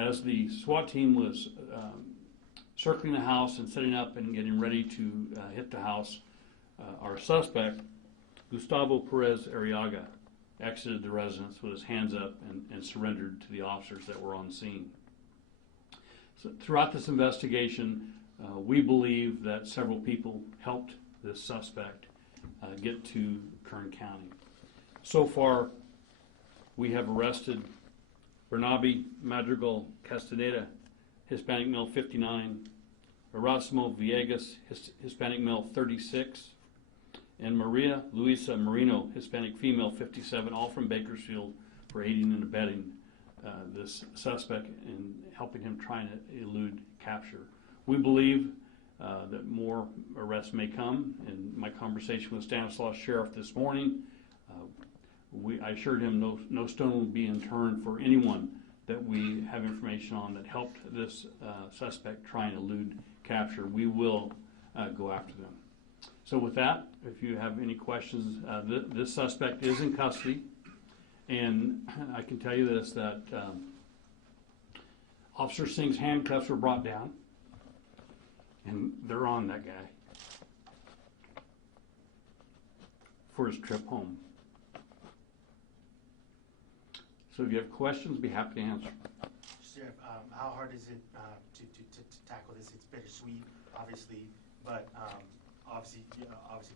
As the SWAT team was circling the house and setting up and getting ready to hit the house, our suspect, Gustavo Perez Arriaga, exited the residence with his hands up and surrendered to the officers that were on scene. So throughout this investigation, we believe that several people helped this suspect get to Kern County. So far, we have arrested Bernabe Madrigal Castaneda, Hispanic male 59, Erasmo Villegas, Hispanic male 36, and Maria Luisa Marino, Hispanic female 57, all from Bakersfield, for aiding and abetting this suspect and helping him trying to elude capture. We believe that more arrests may come. In my conversation with Stanislaus Sheriff this morning, I assured him no stone will be unturned for anyone that we have information on that helped this suspect try and elude capture. We will go after them. So with that, if you have any questions, this suspect is in custody, and I can tell you this, that Officer Singh's handcuffs were brought down, and they're on that guy for his trip home. So if you have questions, be happy to answer. Sheriff, how hard is it to tackle this? It's bittersweet, obviously, but obviously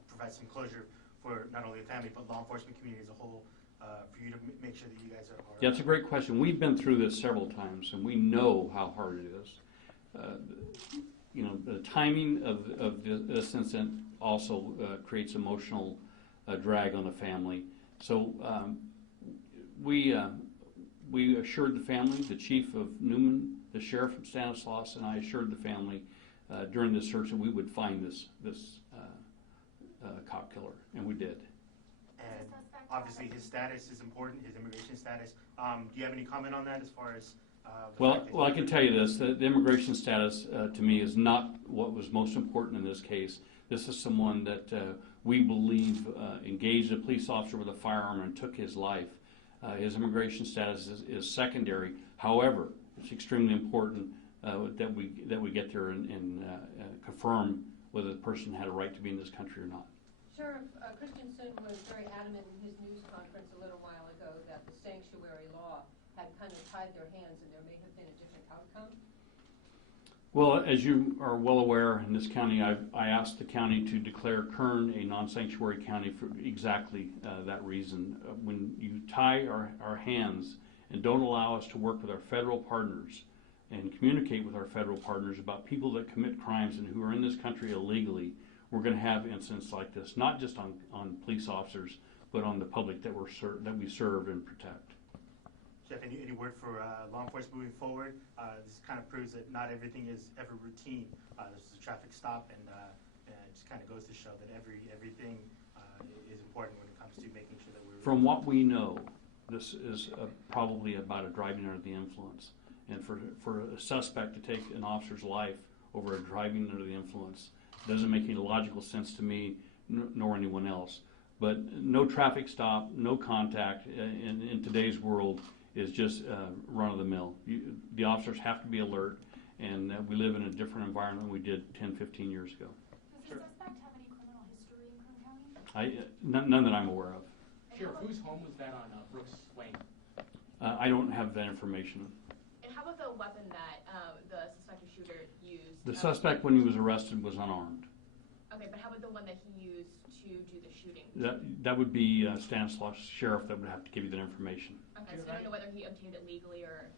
provide some closure for not only the family but law enforcement community as a whole, for you to make sure that you guys are. Yeah, that's a great question. We've been through this several times, and we know how hard it is. You know, the timing of this incident also creates emotional drag on the family. So we assured the family, the chief of Newman, the sheriff from Stanislaus, and I assured the family during this search that we would find this cop killer, and we did. And obviously his status is important, his immigration status. Do you have any comment on that as far as? Well, I can tell you this, the immigration status to me is not what was most important in this case. This is someone that we believe engaged a police officer with a firearm and took his life. His immigration status is secondary. However, it's extremely important that we get there and confirm whether the person had a right to be in this country or not. Sheriff Christensen was very adamant in his news conference a little while ago that the sanctuary law had kind of tied their hands and there may have been a different outcome. Well, as you are well aware, in this county, I asked the county to declare Kern a non-sanctuary county for exactly that reason. When you tie our hands and don't allow us to work with our federal partners and communicate with our federal partners about people that commit crimes and who are in this country illegally, we're going to have incidents like this, not just on police officers, but on the public that we serve and protect. Jeff, any word for law enforcement moving forward? This kind of proves that not everything is ever routine. This is a traffic stop, and it just kind of goes to show that everything is important when it comes to making sure that we're. From what we know, this is probably about a driving under the influence, and for a suspect to take an officer's life over a driving under the influence doesn't make any logical sense to me nor anyone else. But no traffic stop, no contact in today's world is just run-of-the-mill. The officers have to be alert, and we live in a different environment than we did 10, 15 years ago. Does the suspect have any criminal history in Kern County? None that I'm aware of. Sure. Whose home was that on Brooks Lane? I don't have that information. And how about the weapon that the suspected shooter used? The suspect, when he was arrested, was unarmed. Okay, but how about the one that he used to do the shooting? That would be Stanislaus Sheriff that would have to give you that information. Okay, so I don't know whether he obtained it legally or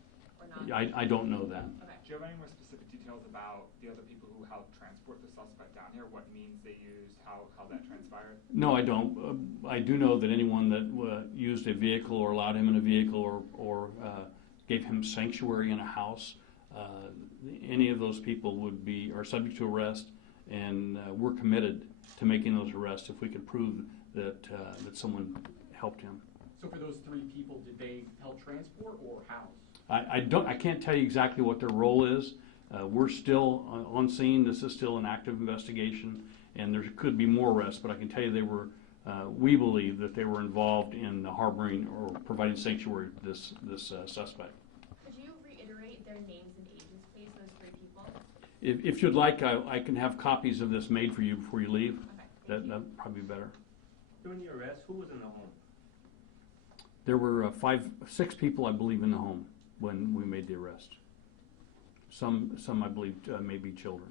not. I don't know that. Okay. Do you have any more specific details about the other people who helped transport the suspect down here? What means they used, how that transpired? No, I don't. I do know that anyone that used a vehicle or allowed him in a vehicle or gave him sanctuary in a house, any of those people are subject to arrest, and we're committed to making those arrests if we can prove that someone helped him. So for those 3 people, did they help transport or house? I can't tell you exactly what their role is. We're still on scene. This is still an active investigation, and there could be more arrests. But I can tell you we believe that they were involved in harboring or providing sanctuary to this suspect. Could you reiterate their names and ages, please, those three people? If you'd like, I can have copies of this made for you before you leave. Okay. That'd probably be better. During the arrest, who was in the home? There were 6 people, I believe, in the home when we made the arrest. Some I believe, may be children.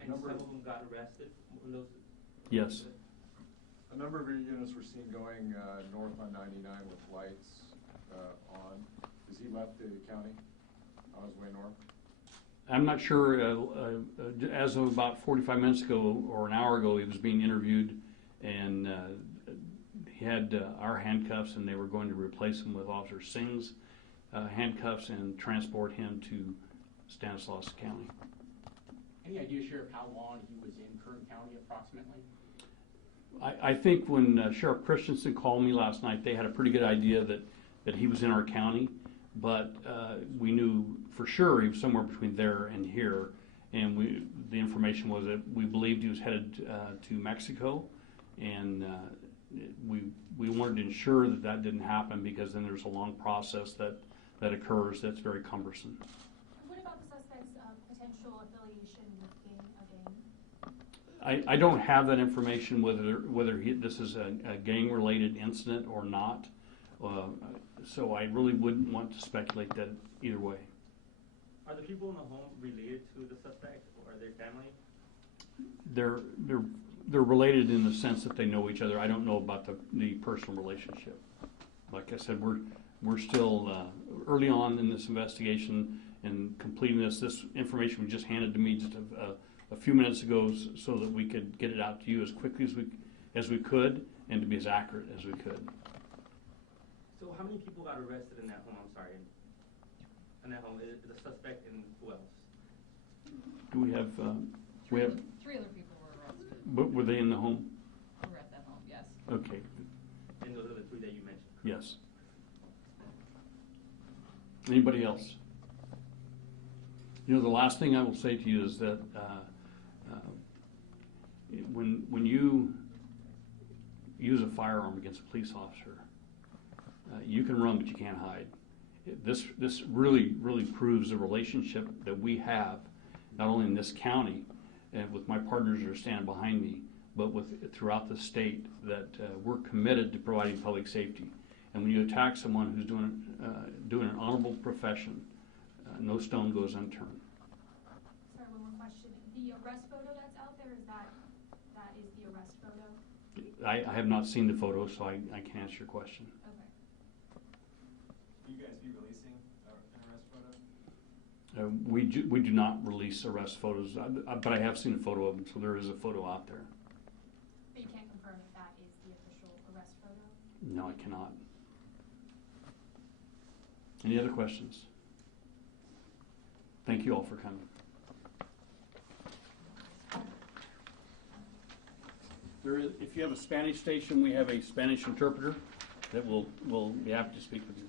And some of them got arrested? Yes. A number of your units were seen going north on 99 with lights on. Has he left the county on his way north? I'm not sure. As of about 45 minutes ago or an hour ago, he was being interviewed, and he had our handcuffs, and they were going to replace him with Officer Singh's handcuffs and transport him to Stanislaus County. Any idea, Sheriff, how long he was in Kern County approximately? I think when Sheriff Christensen called me last night, they had a pretty good idea that he was in our county, but we knew for sure he was somewhere between there and here, and the information was that we believed he was headed to Mexico, and we wanted to ensure that didn't happen, because then there's a long process that occurs that's very cumbersome. What about the suspect's potential affiliation with a gang? I don't have that information whether this is a gang-related incident or not, so I really wouldn't want to speculate that either way. Are the people in the home related to the suspect, or are they family? They're related in the sense that they know each other. I don't know about the personal relationship. Like I said, we're still early on in this investigation and completing this. This information was just handed to me just a few minutes ago, so that we could get it out to you as quickly as we could, and to be as accurate as we could. So how many people got arrested in that home? I'm sorry. In that home, the suspect and who else? Do we have? Three other people were arrested. But were they in the home? Who were at that home, yes. Okay. And those are the 3 that you mentioned? Yes. Anybody else? You know, the last thing I will say to you is that when you use a firearm against a police officer, you can run, but you can't hide. This really proves the relationship that we have, not only in this county and with my partners that are standing behind me, but throughout the state, that we're committed to providing public safety. And when you attack someone who's doing an honorable profession, no stone goes unturned. Sorry, one more question. The arrest photo that's out there, that is the arrest photo? I have not seen the photo, so I can't answer your question. Okay. Will you guys be releasing an arrest photo? We do not release arrest photos, but I have seen a photo of them, so there is a photo out there. But you can't confirm if that is the official arrest photo? No, I cannot. Any other questions? Thank you all for coming. If you have a Spanish station, we have a Spanish interpreter that will be happy to speak with you.